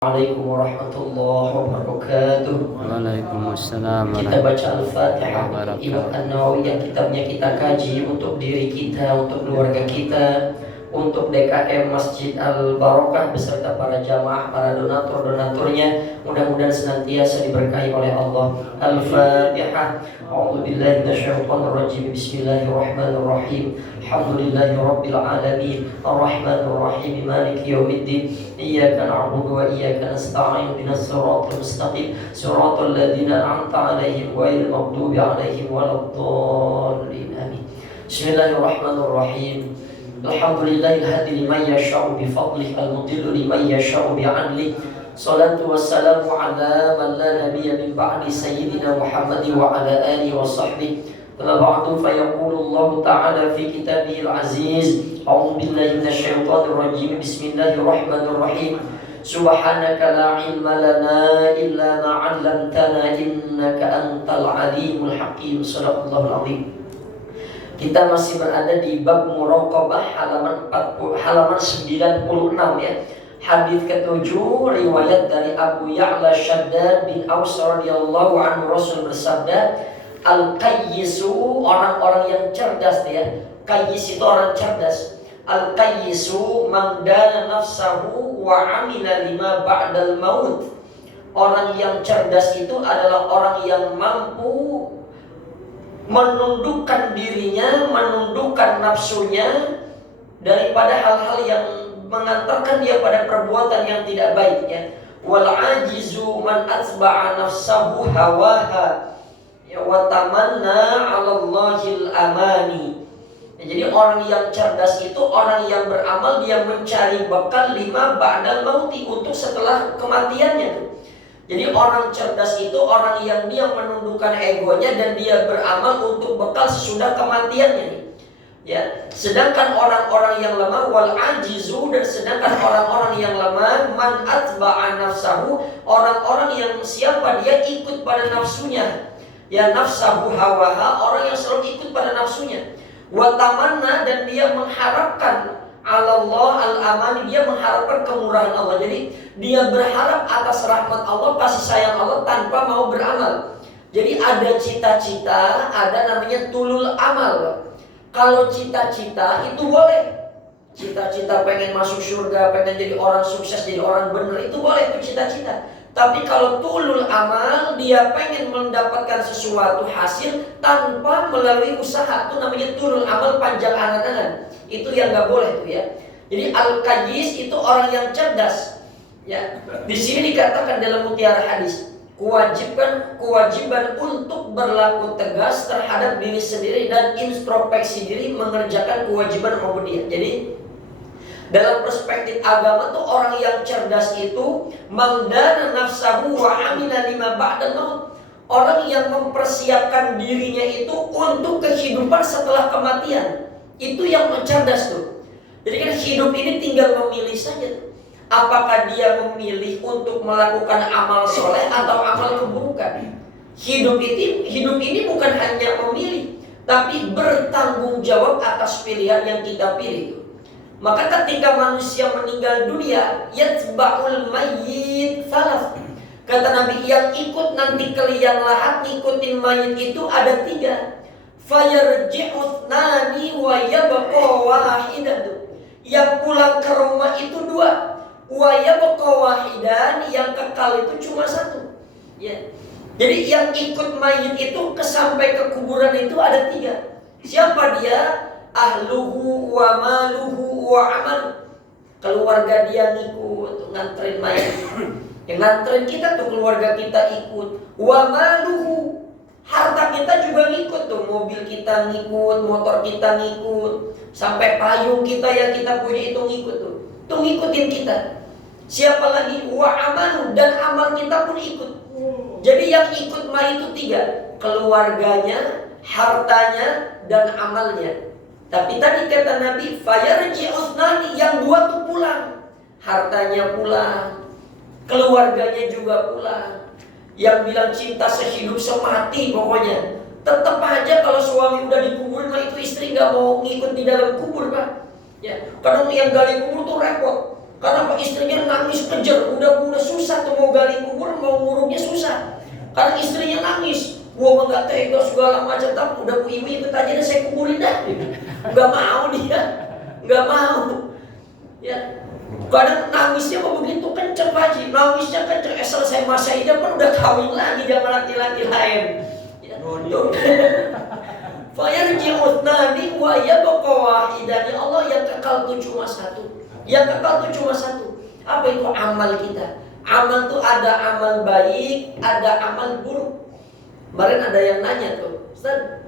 Assalamualaikum warahmatullahi wabarakatuh. Waalaikumsalam. Kita baca Al-Fatihah untuk Imam An-Nawawi yang kitabnya kita kaji untuk diri kita, untuk keluarga kita, untuk DKM Masjid Al-Barokah beserta para jamaah, para donatur-donaturnya. Mudah-mudahan senantiasa diberkahi oleh Allah. Al-Fatihah. A'udzubillahi minasyaitonir rajim. Bismillahirrahmanirrahim. Alhamdulillahi rabbil alamin. Arrahmanir rahim. Maliki yaumiddin. Iyyaka na'budu wa iyyaka nasta'in. Ihdinas siratal mustaqim. Siratal ladzina an'amta 'alaihim ghairil maghdubi 'alaihim waladdallin. Amin. Bismillahirrahmanirrahim. Alhamdulillahil hadi liman yasha'u bi fadlihi al-mudillu liman yasha'u bi 'adlihi. Salatu wassalamu ala man la nabiyya min ba'di sayyidina Muhammadin wa ala alihi wa sahbihi. Amma ba'du fa yaqulu Allah ta'ala fi kitabihil aziz. A'udzu billahi minasyaitonir rajim. Bismillahirrahmanirrahim. Subhanaka la ilma lana illa ma 'allamtana innaka antal alimul hakim. Shadaqallahul azim. Kita masih berada di bab muraqabah halaman 96 ya. Hadis ke-7 riwayat dari Abu Ya'la Shaddad bin Aus radhiyallahu anhu, Rasul bersabda, Al-Qayyisu, orang-orang yang cerdas ya. Qayyis itu orang cerdas. Al-Qayyisu man dana nafsahu wa amila lima ba'dal maut. Orang yang cerdas itu adalah orang yang mampu menundukkan dirinya, menundukkan nafsunya daripada hal-hal yang mengantarkan dia pada perbuatan yang tidak baik ya. Wal ajizu man atba'a nafsahu hawaha ya wa tamanna 'ala Allahil amani. Ya, jadi orang yang cerdas itu orang yang beramal, dia mencari bekal lima ba'dal mauti, untuk setelah kematiannya. Jadi orang cerdas itu orang yang dia menundukkan egonya dan dia beramal untuk bekal sesudah kematiannya. Ya, sedangkan orang-orang yang lemah wal ajizu, dan sedangkan orang-orang yang lemah man atba'a nafsahu, orang-orang yang siapa dia ikut pada nafsunya. Ya, nafsahu hawaha, orang yang selalu ikut pada nafsunya. Wa tamanna, dan dia mengharapkan Allah al-amani, dia mengharapkan kemurahan Allah. Jadi dia berharap atas rahmat Allah, kasih sayang Allah tanpa mau beramal. Jadi ada cita-cita, ada namanya tulul amal. Kalau cita-cita itu boleh. Cita-cita pengen masuk surga, pengen jadi orang sukses, jadi orang benar, itu boleh, itu cita-cita. Tapi kalau tulul amal, dia pengen mendapatkan sesuatu hasil tanpa melalui usaha, itu namanya tulul amal, panjang angan-angan. Itu yang nggak boleh tuh ya. Jadi al-qayyis itu orang yang cerdas. Ya, di sini dikatakan dalam mutiara hadis, kewajiban untuk berlaku tegas terhadap diri sendiri dan introspeksi diri, mengerjakan kewajiban ubudiyah. Jadi dalam perspektif agama tuh orang yang cerdas itu mangdana nafsahu wa amila lima ba'dal maut. Orang yang mempersiapkan dirinya itu untuk kehidupan setelah kematian. Itu yang cerdas tuh. Jadi kan hidup ini tinggal memilih saja. Apakah dia memilih untuk melakukan amal soleh atau amal keburukan? Hidup ini bukan hanya memilih, tapi bertanggung jawab atas pilihan yang kita pilih. Maka ketika manusia meninggal dunia, yatba'ul mayyit salas. Kata Nabi, yang ikut nanti ke liang lahat, ngikutin mayit itu ada 3. Fayarji'utnani wa yabqa wahidan. Yang pulang ke rumah itu 2. Wa yabqa wahidan, yang kekal itu cuma 1. Ya. Jadi yang ikut mayit itu sampai ke kuburan itu ada 3. Siapa dia? Ahluhu wa maluhu wa amal. Keluarga dia ngikut nganterin mayit. Yang nganterin kita tuh keluarga kita ikut. Wa maluhu, harta kita juga ngikut tuh, mobil kita ngikut, motor kita ngikut, sampai payung kita yang kita punya itu ngikut tuh. Tuh ngikutin kita. Siapa lagi? Wa amalu, dan amal kita pun ikut. Jadi yang ikut mayit itu 3, keluarganya, hartanya, dan amalnya. Tapi tadi kata Nabi, fayarji'utnani, yang 2 tuh pulang. Hartanya pulang, keluarganya juga pulang. Yang bilang cinta sehidup semati pokoknya. Tetap aja kalau suami udah dikubur, itu istri gak mau ngikut di dalam kubur, Pak. Ya, kadang yang gali kubur tuh repot. Karena apa? Istrinya nangis kejer, udah susah tuh mau gali kubur, mau nguruknya susah. Karena istrinya nangis, gua mah nggak tega segala macam, tapi udah ibu ikut aja deh, saya kuburin dah. Nggak mau dia, nggak mau. Ya, kadang nangisnya mau begitu kenceng Haji, nangisnya kenceng. Selesai masa hidup kan udah kawin lagi sama laki-laki lain. Ya, Fayarji'u tsani wa yabqa wahidan. Ya Allah, yang kekal itu cuma satu. Yang kekal itu cuma satu. Apa itu? Amal kita. Amal itu ada amal baik, ada amal buruk. Kemarin ada yang nanya tuh, Ustaz,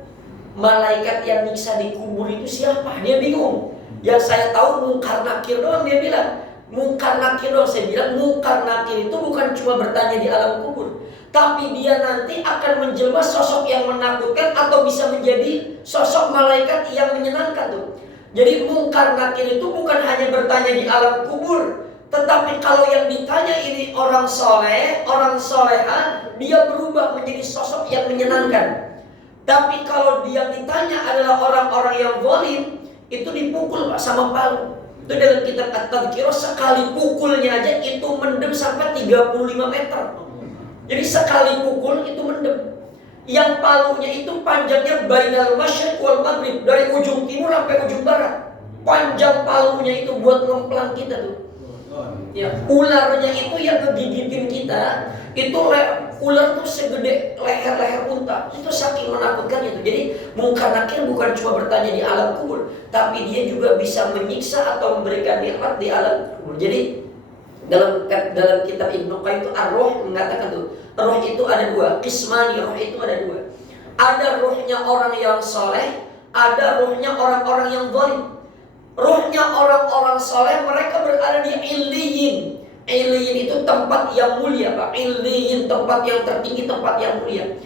malaikat yang nyiksa di kubur itu siapa? Dia bingung. Yang saya tahu Munkar Nakir doang. Dia bilang Munkar Nakir doang. Saya bilang Munkar Nakir itu bukan cuma bertanya di alam kubur, tapi dia nanti akan menjelma sosok yang menakutkan atau bisa menjadi sosok malaikat yang menyenangkan tuh. Jadi Munkar Nakir itu bukan hanya bertanya di alam kubur, tetapi kalau yang ditanya ini orang soleh, orang soleha, dia berubah menjadi sosok yang menyenangkan. Tapi kalau dia ditanya adalah orang-orang yang zalim, itu dipukul Pak sama palu. Itu dalam kitab At-Tadhkirah, sekali pukulnya aja itu mendem sampai 35 meter. Jadi sekali pukul itu mendem. Yang palunya itu panjangnya bainal masyriq wal maghrib, dari ujung timur sampai ujung barat. Panjang palunya itu buat ngemplang kita tuh. Ya, ularnya itu yang ngegigitin kita, itu ular tuh segede leher-leher unta. Itu saking menakutkannya itu. Jadi Munkar Nakir bukan cuma bertanya di alam kubur, tapi dia juga bisa menyiksa atau memberikan nikmat di alam kubur. Jadi dalam kitab Ibnu Qayyim itu ar-ruh mengatakan tuh, roh itu ada dua, qismani, roh itu ada dua. Ada rohnya orang yang soleh, ada rohnya orang-orang yang zalim. Rohnya orang-orang soleh, mereka berada di Illiyin. Illiyin itu tempat yang mulia Pak. Illiyin tempat yang tertinggi, tempat yang mulia.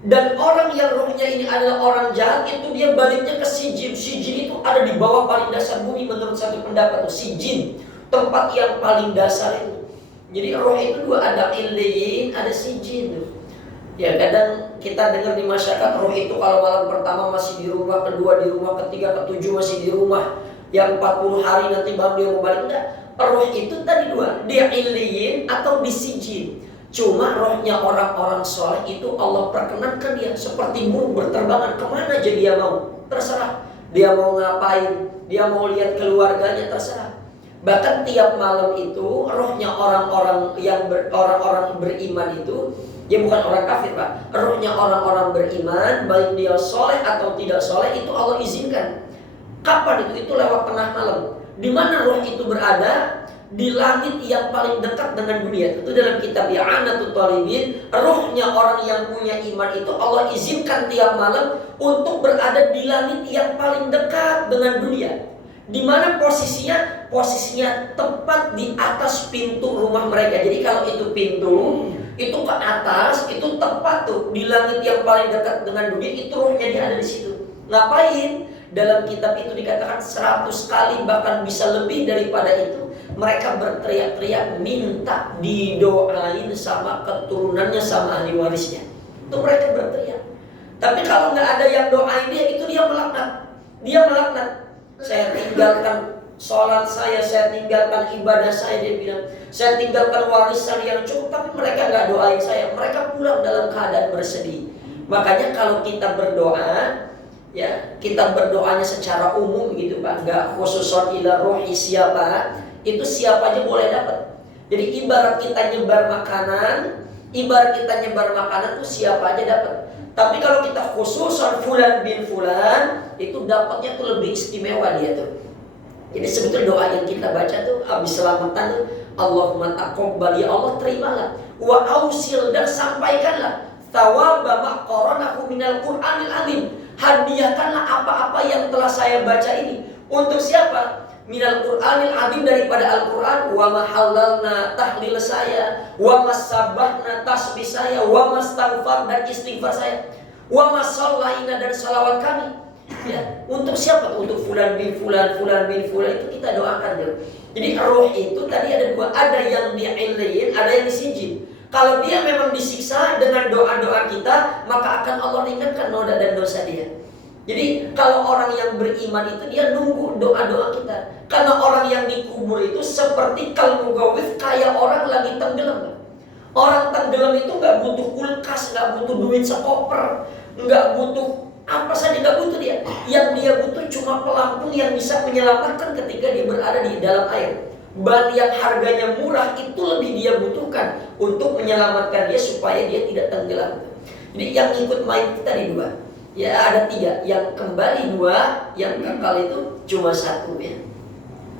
Dan orang yang rohnya ini adalah orang jahat, itu dia baliknya ke Sijin. Sijin itu ada di bawah paling dasar bumi menurut satu pendapat tuh, Sijin, tempat yang paling dasar itu. Jadi roh itu dua, ada Illiyin, ada Sijin tuh. Ya kadang kita dengar di masyarakat roh itu kalau malam pertama masih di rumah, kedua di rumah, ketiga, ketujuh masih di rumah, yang 40 hari nanti baru dia mau balik. Enggak, roh itu tadi dua, dia Illiyin atau di Sijin. Cuma rohnya orang-orang soleh itu Allah perkenankan dia seperti burung berterbangan kemana aja dia mau, terserah. Dia mau ngapain, dia mau lihat keluarganya, terserah. Bahkan tiap malam itu rohnya orang-orang yang orang-orang beriman itu, dia bukan orang kafir Pak, rohnya orang-orang beriman, baik dia soleh atau tidak soleh, itu Allah izinkan. Kapan itu? Itu lewat tengah malam. Di mana roh itu berada? Di langit yang paling dekat dengan dunia. Itu dalam kitab I'anatul Talibin, rohnya orang yang punya iman itu Allah izinkan tiap malam untuk berada di langit yang paling dekat dengan dunia. Di mana posisinya? Posisinya tepat di atas pintu rumah mereka. Jadi kalau itu pintu, itu ke atas, itu tepat tuh di langit yang paling dekat dengan dunia, itu rohnya dia ada di situ. Ngapain? Dalam kitab itu dikatakan 100 kali, bahkan bisa lebih daripada itu, mereka berteriak-teriak minta didoain sama keturunannya, sama ahli warisnya. Itu mereka berteriak. Tapi kalau nggak ada yang doain dia, itu dia melaknat. Dia melaknat. Saya tinggalkan sholat saya tinggalkan ibadah saya, dia bilang. Saya tinggalkan warisan yang cukup, tapi mereka nggak doain saya. Mereka pulang dalam keadaan bersedih. Makanya kalau kita berdoa, ya kita berdoanya secara umum gitu Pak, nggak khususon ila rohi siapa, itu siapa aja boleh dapat. Jadi ibarat kita nyebar makanan, tuh siapa aja dapat. Tapi kalau kita khususon fulan bin fulan, itu dapatnya tuh lebih istimewa dia tuh. Jadi sebetulnya doa yang kita baca tuh habis selamatan tuh, Allahumma taqabbal, ya Allah terimalah, wa ausil, dan sampaikanlah thawaba ma qaranahu minal Qur'anil azim. Hadiahkanlah apa-apa yang telah saya baca ini. Untuk siapa? Minal Qur'anil azim, daripada Al-Quran. Wa mahallalna, tahlil saya. Wa masabbahna, tasbih saya. Wa mastaghfar, dan istighfar saya. Wa masallaina, dan salawat kami. Ya, untuk siapa? Untuk fulan bin fulan, fulan bin fulan, itu kita doakan dulu. Jadi roh itu tadi ada dua, ada yang di Illiyin, ada yang di Sijin. Kalau dia memang disiksa dengan doa-doa kita, maka akan Allah ringankan noda dan dosa dia. Jadi kalau orang yang beriman itu dia nunggu doa-doa kita. Karena orang yang dikubur itu seperti kalmugawif, kayak orang lagi tenggelam. Orang tenggelam itu nggak butuh kulkas, nggak butuh duit sekoper, nggak butuh apa saja, nggak butuh dia. Yang dia butuh cuma pelampung yang bisa menyelamatkan ketika dia berada di dalam air. Ban yang harganya murah itu lebih dia butuhkan untuk menyelamatkan dia supaya dia tidak tenggelam. Jadi yang ikut main kita di dua. Ya ada tiga, yang kembali dua, yang kekal itu cuma satu ya.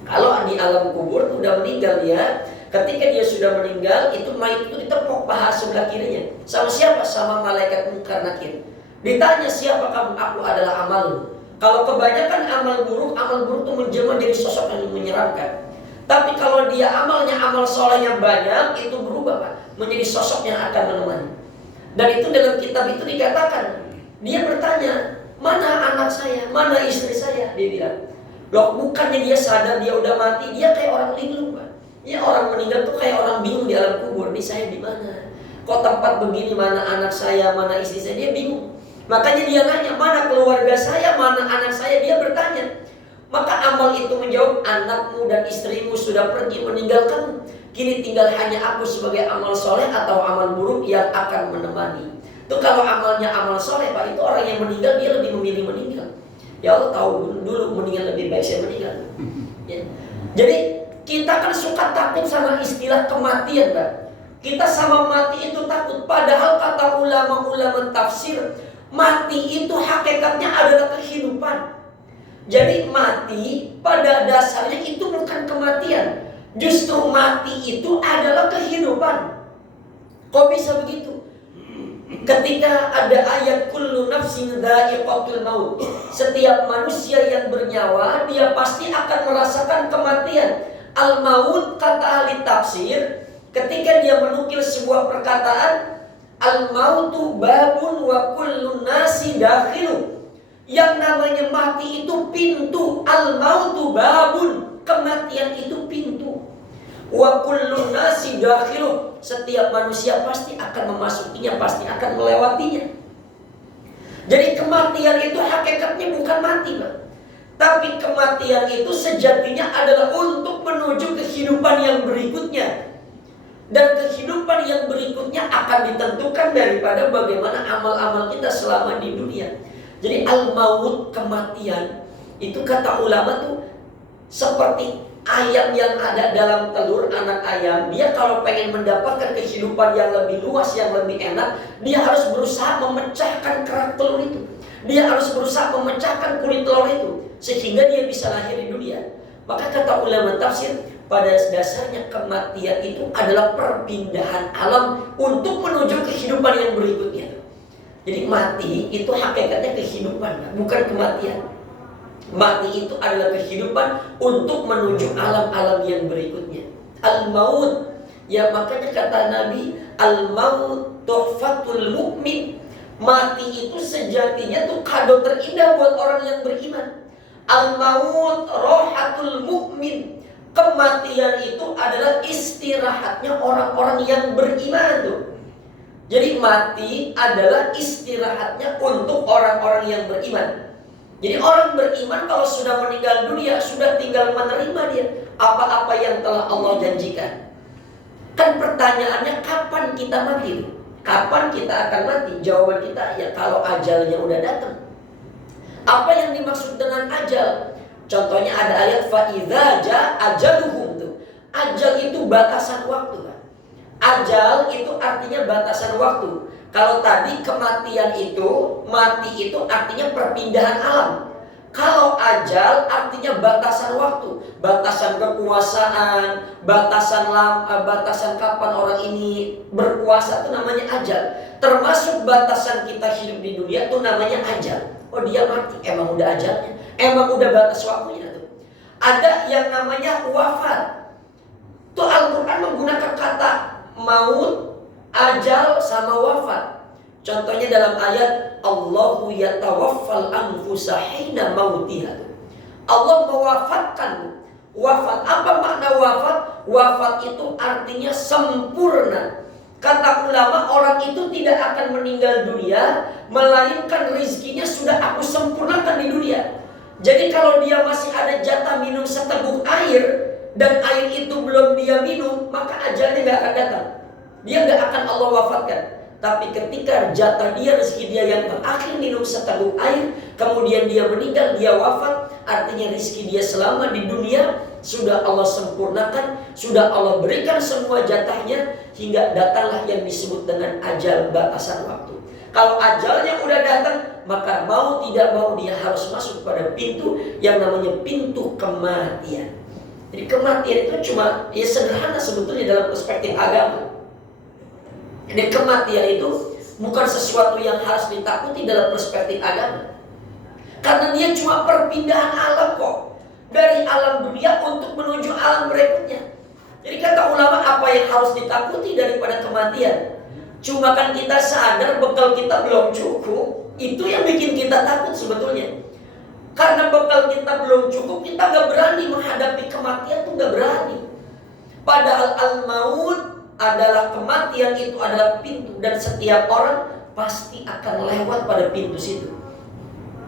Kalau di alam kubur udah meninggal dia, ketika dia sudah meninggal itu mayat itu ditepuk paha sebelah kirinya. Sama siapa? Sama malaikat Munkar Nakir. Ditanya siapa kamu? Aku adalah amalmu. Kalau kebanyakan amal buruk itu menjelma jadi sosok yang menyeramkan. Tapi kalau dia amalnya amal solehnya banyak, itu berubah Pak, menjadi sosok yang akan menemani. Dan itu dalam kitab itu dikatakan. Dia bertanya, mana anak saya, mana istri saya? Dia bilang, loh bukannya dia sadar dia udah mati, dia kayak orang linglung Pak. Ya orang meninggal tuh kayak orang bingung di alam kubur, nih saya di mana? Kok tempat begini, mana anak saya, mana istri saya? Dia bingung. Makanya dia nanya, mana keluarga saya, mana anak saya? Dia bertanya. Maka amal itu menjawab, anakmu dan istrimu sudah pergi meninggalkanmu. Kini tinggal hanya aku sebagai amal soleh atau amal buruk yang akan menemani. Itu kalau amalnya amal soleh Pak, itu orang yang meninggal dia lebih memilih meninggal. Ya Allah tahu dulu meninggal lebih baik saya meninggal ya. Jadi kita kan suka takut sama istilah kematian Pak. Kita sama mati itu takut. Padahal kata ulama-ulama tafsir, mati itu hakikatnya adalah kehidupan. Jadi mati pada dasarnya itu bukan kematian. Justru mati itu adalah kehidupan. Kok bisa begitu? Ketika ada ayat kullu nafsin dha'iqatul maut, setiap manusia yang bernyawa dia pasti akan merasakan kematian. Al-maut kata ahli tafsir, ketika dia menukil sebuah perkataan, al-mautu babun wa kullu nasi dakhilu. Yang namanya mati itu pintu, al-mautu babun, kematian itu pintu. Wa kullu nasi dakhilu, setiap manusia pasti akan memasukinya, pasti akan melewatinya. Jadi kematian itu hakikatnya bukan mati Pak. Tapi kematian itu sejatinya adalah untuk menuju kehidupan yang berikutnya. Dan kehidupan yang berikutnya akan ditentukan daripada bagaimana amal-amal kita selama di dunia. Jadi al-maut, kematian, itu kata ulama tuh seperti ayam yang ada dalam telur, anak ayam. Dia kalau pengen mendapatkan kehidupan yang lebih luas, yang lebih enak, dia harus berusaha memecahkan kerak telur itu. Dia harus berusaha memecahkan kulit telur itu, sehingga dia bisa lahir di dunia. Maka kata ulama tafsir, pada dasarnya kematian itu adalah perpindahan alam untuk menuju kehidupan yang berikutnya. Jadi mati itu hakikatnya kehidupan, bukan kematian. Mati itu adalah kehidupan untuk menuju alam-alam yang berikutnya. Al-maut, ya makanya kata Nabi, al-maut tuhfatul mu'min. Mati itu sejatinya tuh kado terindah buat orang yang beriman. Al-maut rohatul mu'min. Kematian itu adalah istirahatnya orang-orang yang beriman tuh. Jadi mati adalah istirahatnya untuk orang-orang yang beriman. Jadi orang beriman kalau sudah meninggal dunia, sudah tinggal menerima dia apa-apa yang telah Allah janjikan. Kan pertanyaannya kapan kita mati? Kapan kita akan mati? Jawaban kita ya kalau ajalnya udah datang. Apa yang dimaksud dengan ajal? Contohnya ada ayat fa'idza jaa ajaluhum tuh. Ajal itu batasan waktu kan? Ajal itu artinya batasan waktu. Kalau tadi kematian itu, mati itu artinya perpindahan alam. Kalau ajal artinya batasan waktu, batasan kekuasaan, batasan kapan orang ini berkuasa itu namanya ajal. Termasuk batasan kita hidup di dunia itu namanya ajal. Oh dia mati, emang udah ajalnya, emang udah batas waktunya tuh. Ada yang namanya wafat. Tuh Al-Quran menggunakan kata maut, ajal sama wafat. Contohnya dalam ayat Allahu yatawaffal anfusa hina mautiha. Allah mewafatkan. Wafat, apa makna wafat? Wafat itu artinya sempurna. Kata ulama, orang itu tidak akan meninggal dunia melainkan rizkinya sudah aku sempurnakan di dunia. Jadi kalau dia masih ada jatah minum seteguk air dan air itu belum dia minum, maka ajalnya gak akan datang. Dia gak akan Allah wafatkan. Tapi ketika jatah dia, rezeki dia yang terakhir minum seteguk air, kemudian dia meninggal, dia wafat, artinya rezeki dia selama di dunia sudah Allah sempurnakan, sudah Allah berikan semua jatahnya, hingga datanglah yang disebut dengan ajal batasan waktu. Kalau ajalnya udah datang, maka mau tidak mau dia harus masuk pada pintu yang namanya pintu kematian. Jadi kematian itu cuma sederhana sebetulnya dalam perspektif agama. Jadi kematian itu bukan sesuatu yang harus ditakuti dalam perspektif agama, karena dia cuma perpindahan alam kok, dari alam dunia untuk menuju alam berikutnya. Jadi kata ulama, apa yang harus ditakuti daripada kematian? Cuma kan kita sadar bekal kita belum cukup, itu yang bikin kita takut sebetulnya. Karena bekal kita belum cukup, kita gak berani menghadapi kematian, tuh gak berani. Padahal al-maut adalah kematian, itu adalah pintu, dan setiap orang pasti akan lewat pada pintu situ.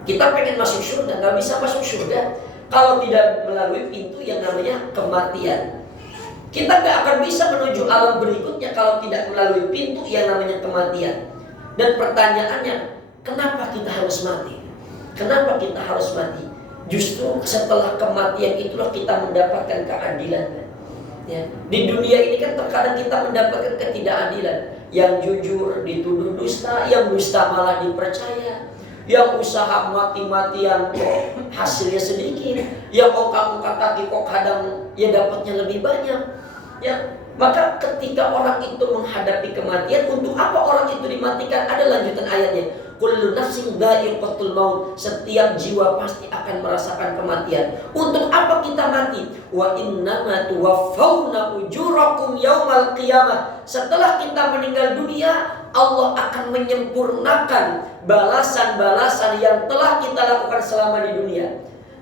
Kita pengen masuk surga, gak bisa masuk surga kalau tidak melalui pintu yang namanya kematian. Kita gak akan bisa menuju alam berikutnya kalau tidak melalui pintu yang namanya kematian. Dan pertanyaannya, kenapa kita harus mati? Kenapa kita harus mati? Justru setelah kematian itulah kita mendapatkan keadilan. Ya. Di dunia ini kan terkadang kita mendapatkan ketidakadilan. Yang jujur dituduh dusta, yang dusta malah dipercaya. Yang usaha mati-matian kok hasilnya sedikit, yang ongkak-ongkak kaki kok kadang ya dapatnya lebih banyak. Ya, maka ketika orang itu menghadapi kematian, untuk apa orang itu dimatikan? Ada lanjutan ayatnya. Kullu nafsin dha'iqatul maut. Setiap jiwa pasti akan merasakan kematian. Untuk apa kita mati? Wa innama tuwaffawna ujurakum yaumal qiyamah. Setelah kita meninggal dunia, Allah akan menyempurnakan balasan-balasan yang telah kita lakukan selama di dunia.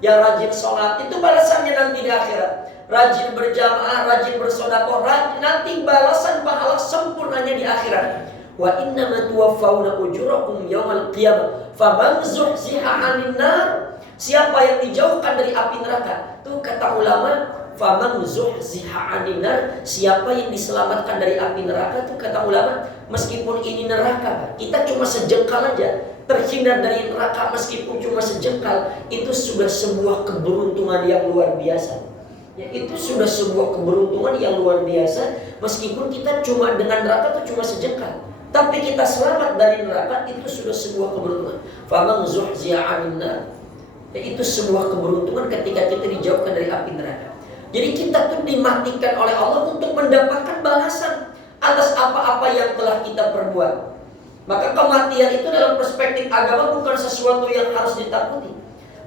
Yang rajin sholat itu balasannya nanti di akhirat. Rajin berjamaah, rajin bersedekah, nanti balasan pahala sempurnanya di akhirat. Wa innama tuwaffawna ujurakum yaumal qiyamah faman zuhziha 'anil nar. Siapa yang dijauhkan dari api neraka? Tuh kata ulama, faman zuhziha 'anil nar, siapa yang diselamatkan dari api neraka? Tuh kata ulama, meskipun ini neraka, kita cuma sejengkal aja terhindar dari neraka, meskipun cuma sejengkal, itu sudah sebuah keberuntungan yang luar biasa. Ya, itu sudah sebuah keberuntungan yang luar biasa. Meskipun kita cuma dengan neraka itu cuma sejengkal, tapi kita selamat dari neraka, itu sudah sebuah keberuntungan. Faman zuhziha 'anil nar, ya, itu sebuah keberuntungan ketika kita dijauhkan dari api neraka. Jadi kita tuh dimatikan oleh Allah untuk mendapatkan balasan atas apa-apa yang telah kita perbuat. Maka kematian itu dalam perspektif agama bukan sesuatu yang harus ditakuti.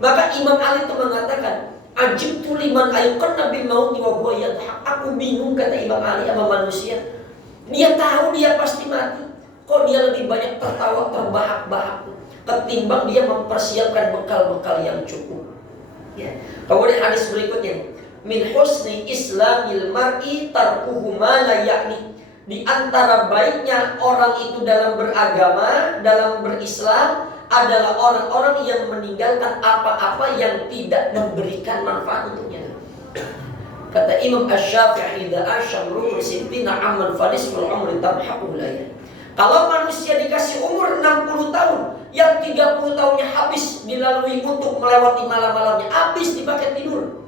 Maka Imam Ali itu mengatakan, ajibtu liman ayqanna bil mauti wa huwa yadhak. Aku bingung, kata Imam Ali, sama manusia. Dia tahu dia pasti mati, kok dia lebih banyak tertawa terbahak-bahak ketimbang dia mempersiapkan bekal-bekal yang cukup. Ya. Kemudian hadis berikutnya, min husni islamil mar'i tarkuhu ma la ya'ni. Di antara baiknya orang itu dalam beragama, dalam berislam, adalah orang-orang yang meninggalkan apa-apa yang tidak memberikan manfaat untuknya. Kata Imam Asy-Syafi'i, idza asyamru sittina amman falismul umri tamhaqu layya. Kalau manusia dikasih umur 60 tahun, yang 30 tahunnya habis dilalui untuk melewati malam-malamnya, habis dipakai tidur.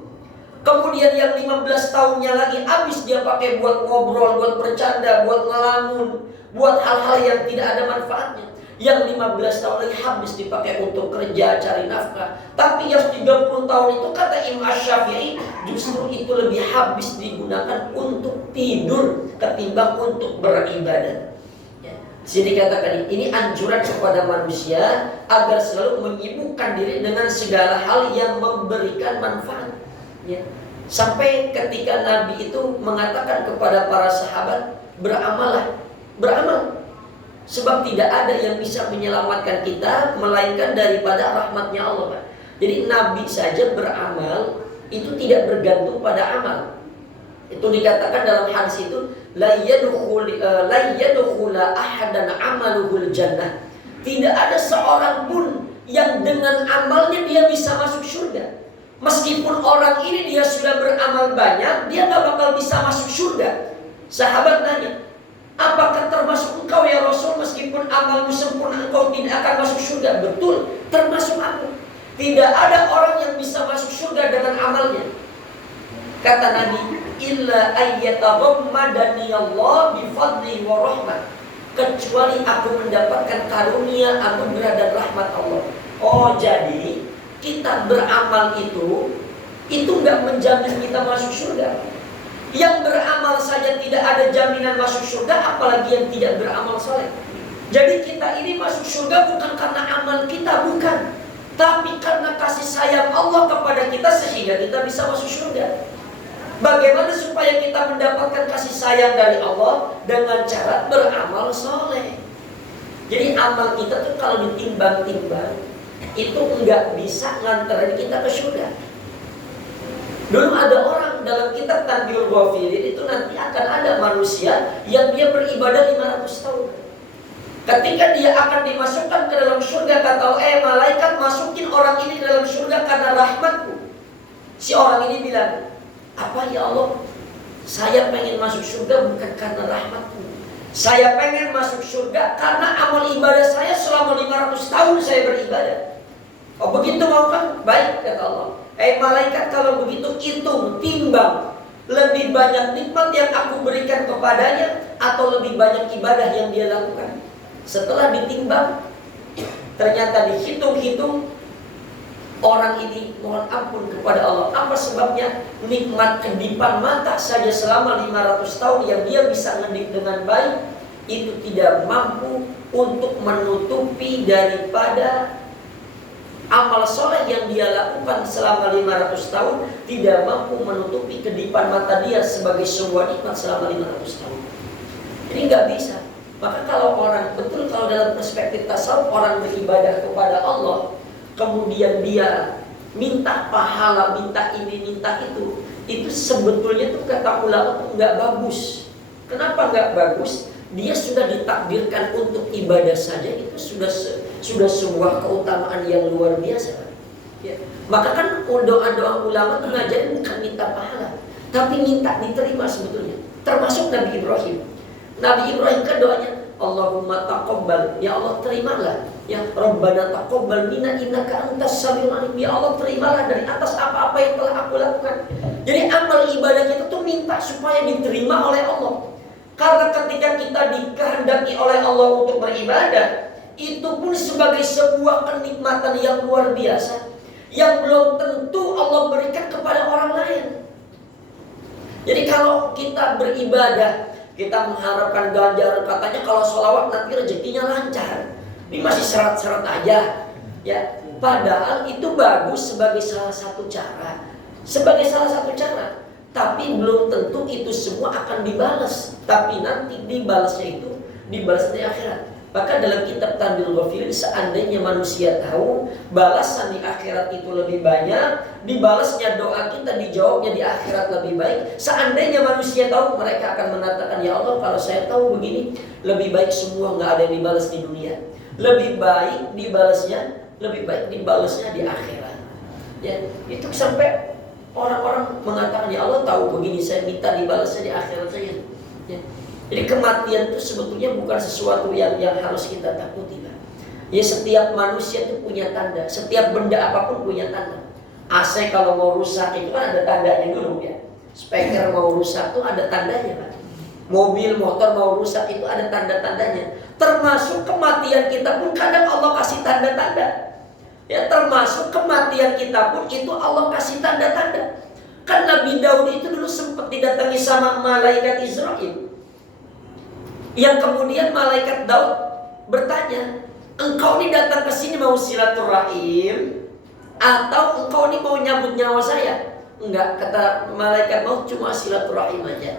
Kemudian yang 15 tahunnya lagi habis dia pakai buat ngobrol, buat bercanda, buat ngelamun, buat hal-hal yang tidak ada manfaatnya. Yang 15 tahun lagi habis dipakai untuk kerja, cari nafkah. Tapi yang 30 tahun itu, kata Imam Asy-Syafi'i, justru itu lebih habis digunakan untuk tidur ketimbang untuk beribadah. Ya. Jadi katakan ini anjuran kepada manusia agar selalu menyibukkan diri dengan segala hal yang memberikan manfaat. Ya. Sampai ketika Nabi itu mengatakan kepada para sahabat, beramalah, beramal. Sebab tidak ada yang bisa menyelamatkan kita melainkan daripada rahmatnya Allah. Jadi Nabi saja beramal itu tidak bergantung pada amal. Itu dikatakan dalam hadis itu, la yadkhula ahadan amaluhul jannah. Tidak ada seorang pun yang dengan amalnya dia bisa masuk surga. Meskipun orang ini dia sudah beramal banyak, dia gak bakal bisa masuk surga. Sahabat nanya, apakah termasuk engkau ya Rasul? Meskipun amalmu sempurna, engkau tidak akan masuk surga. Betul, termasuk aku. Tidak ada orang yang bisa masuk surga dengan amalnya. Kata Nabi, illa ayyataghammadani Allah bifadli wa rahmat. Kecuali aku mendapatkan karunia, anugerah dan rahmat Allah. Oh, jadi kita beramal itu nggak menjamin kita masuk surga. Yang beramal saja tidak ada jaminan masuk surga, apalagi yang tidak beramal soleh. Jadi kita ini masuk surga bukan karena amal kita, bukan, tapi karena kasih sayang Allah kepada kita sehingga kita bisa masuk surga. Bagaimana supaya kita mendapatkan kasih sayang dari Allah? Dengan cara beramal soleh. Jadi amal kita tuh kalau ditimbang-timbang itu enggak bisa nganterin kita ke surga. Dulu ada orang dalam kitab Tanbihul Ghafilin itu nanti akan ada manusia yang dia beribadah 500 tahun. Ketika dia akan dimasukkan ke dalam surga, kata Allah, malaikat masukin orang ini ke dalam surga karena rahmatku. Si orang ini bilang, apa ya Allah? Saya pengen masuk surga bukan karena rahmatku. Saya pengen masuk surga karena amal ibadah saya selama 500 tahun saya beribadah. Oh begitu mau kan? Baik, kata Allah. Malaikat kalau begitu hitung, timbang. Lebih banyak nikmat yang aku berikan kepadanya atau lebih banyak ibadah yang dia lakukan. Setelah ditimbang, ternyata dihitung-hitung, orang ini mohon ampun kepada Allah. Apa sebabnya? Nikmat kedipan mata saja selama 500 tahun yang dia bisa ngedik dengan baik, itu tidak mampu untuk menutupi daripada amal soleh yang dia lakukan selama 500 tahun, tidak mampu menutupi kedipan mata dia sebagai sebuah nikmat selama 500 tahun. Ini nggak bisa. Maka kalau orang, betul kalau dalam perspektif tasawuf, orang beribadah kepada Allah, kemudian dia minta pahala, minta ini, minta itu sebetulnya tuh kata ulama tuh nggak bagus. Kenapa nggak bagus? Dia sudah ditakdirkan untuk ibadah saja, itu sudah sebuah keutamaan yang luar biasa. Ya. Maka kan doa-doa ulama tuh ngajarin bukan minta pahala, tapi minta diterima sebetulnya. Termasuk Nabi Ibrahim. Nabi Ibrahim kan doanya, Allahumma taqabbal, ya Allah terimalah. Ya Rabbana taqabbal minna innaka antas samiul alim. Ya Allah terimalah dari atas apa-apa yang telah aku lakukan. Jadi amal ibadah kita tuh minta supaya diterima oleh Allah. Karena ketika kita dikehendaki oleh Allah untuk beribadah, itu pun sebagai sebuah kenikmatan yang luar biasa, yang belum tentu Allah berikan kepada orang lain. Jadi kalau kita beribadah, kita mengharapkan ganjaran, katanya kalau sholawat nanti rezekinya lancar. Ini masih syarat-syarat aja, ya. Padahal itu bagus sebagai salah satu cara, tapi belum tentu itu semua akan dibalas. Tapi nanti dibalasnya itu dibalas di akhirat. Maka dalam kitab Tanbihul Ghafilin, seandainya manusia tahu balasan di akhirat itu lebih banyak, dibalasnya doa kita, dijawabnya di akhirat lebih baik. Seandainya manusia tahu, mereka akan mengatakan, ya Allah kalau saya tahu begini, lebih baik semua nggak ada yang dibalas di dunia. Lebih baik dibalasnya di akhirat. Ya, itu sampai orang-orang mengatakan, ya Allah tahu begini, saya minta dibalasnya di akhirat saja. Ya. Jadi kematian itu sebetulnya bukan sesuatu yang harus kita takuti. Ya, setiap manusia itu punya tanda, setiap benda apapun punya tanda. AC kalau mau rusak itu kan ada tandanya dulu ya. Speaker mau rusak itu ada tandanya kan. Mobil, motor mau rusak itu ada tanda-tandanya. Termasuk kematian kita pun kadang Allah kasih tanda-tanda. Ya, termasuk kematian kita pun itu Allah kasih tanda-tanda. Kan Nabi Daud itu dulu sempat didatangi sama malaikat Israel. Yang kemudian malaikat Daud bertanya, engkau ini datang ke sini mau silaturahim atau engkau ini mau nyambut nyawa saya? Enggak, kata malaikat Daud, cuma silaturahim aja.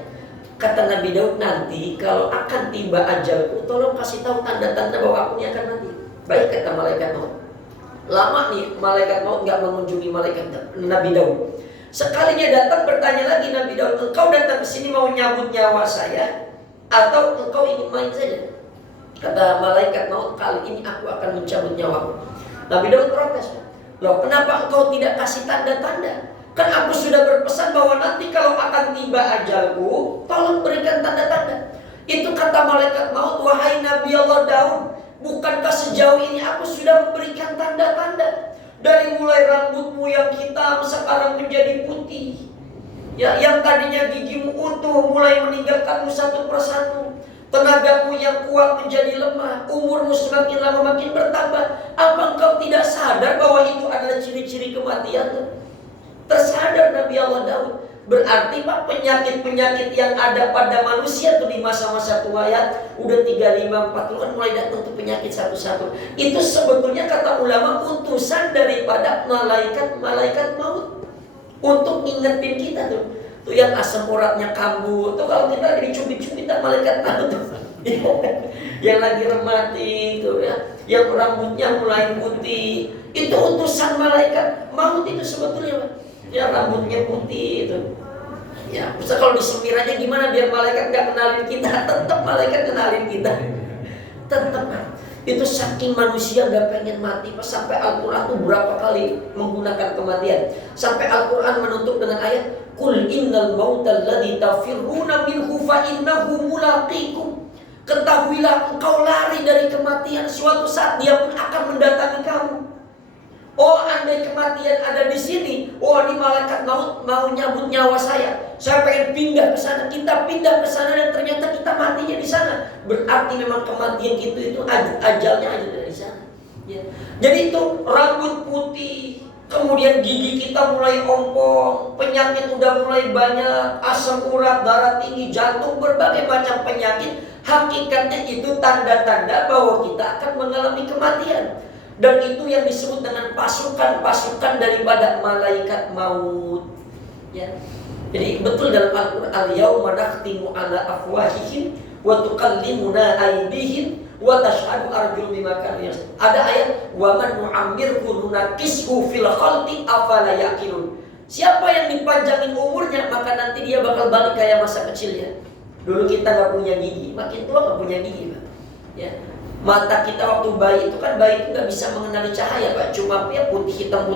Kata Nabi Daud, nanti kalau akan tiba ajalku, tolong kasih tahu tanda-tanda bahwa aku ini akan mati. Baik, kata malaikat Daud. Lama nih malaikat Daud nggak mengunjungi Nabi Daud. Sekalinya datang bertanya lagi Nabi Daud, engkau datang ke sini mau nyambut nyawa saya Atau engkau ingin main saja? Kata malaikat maut, kali ini aku akan mencabut nyawamu. Nabi Daud protes, loh kenapa engkau tidak kasih tanda-tanda? Kan aku sudah berpesan bahwa nanti kalau akan tiba ajalku, tolong berikan tanda-tanda. Itu kata malaikat maut, wahai Nabi Allah Daud, bukankah sejauh ini aku sudah memberikan tanda-tanda? Dari mulai rambutmu yang hitam sekarang menjadi putih, ya, yang tadinya gigimu utuh mulai meninggalkanmu satu persatu. Tenagamu yang kuat menjadi lemah, umurmu semakin lama makin bertambah. Apa engkau tidak sadar bahwa itu adalah ciri-ciri kematian? Tersadar Nabi Allah Daud. Berarti Pak, penyakit-penyakit yang ada pada manusia tuh di masa-masa tuanya udah 35, 40 kan mulai datang tuh penyakit satu-satu. Itu sebetulnya kata ulama utusan daripada malaikat maut untuk ngingetin kita tuh. Tuh yang asam uratnya kambuh, tuh kalau kita lagi dicubit-cubit malaikat maut tuh. Yang lagi remati itu ya, yang rambutnya mulai putih, itu utusan malaikat maut itu sebetulnya, Pak. Ya rambutnya putih itu. Ya, bisa kalau disemir aja gimana biar malaikat nggak kenalin kita, tetap malaikat kenalin kita. Tetap. Itu saking manusia gak pengen mati, sampai Al-Quran tuh berapa kali menggunakan kematian. Sampai Al-Quran menutup dengan ayat Qul innal mautal ladzi tafirruna minhu fa innahu mulaqikum. Ketahuilah engkau lari dari kematian, suatu saat dia pun akan mendatangi kamu. Oh, andai kematian ada di sini, oh ini malaikat maut mau nyabut nyawa saya pengen pindah ke sana. Kita pindah ke sana dan ternyata kita matinya di sana. Berarti memang kematian itu ajalnya ada dari sana. Ya. Jadi itu rambut putih, kemudian gigi kita mulai ompong, penyakit udah mulai banyak, asam urat, darah tinggi, jantung, berbagai macam penyakit. Hakikatnya itu tanda-tanda bahwa kita akan mengalami kematian. Dan itu yang disebut dengan pasukan-pasukan daripada malaikat maut. Ya. Jadi betul dalam Al-Quran, al-yauma nakhtimu ala afwahihim wa tukallimuna aydihim wa tashhadu arjuluhum bima kanu yaksibun. Ada ayat wa man nu'ammirhu nunaqqishu fil khalqi afala yaqilun. Siapa yang dipanjangin umurnya maka nanti dia bakal balik kayak masa kecilnya. Dulu kita nggak punya gigi, makin tua nggak punya gigi, Pak. Ya. Mata kita waktu bayi itu kan bayi itu nggak bisa mengenali cahaya, Pak. Cuma ya putih hitam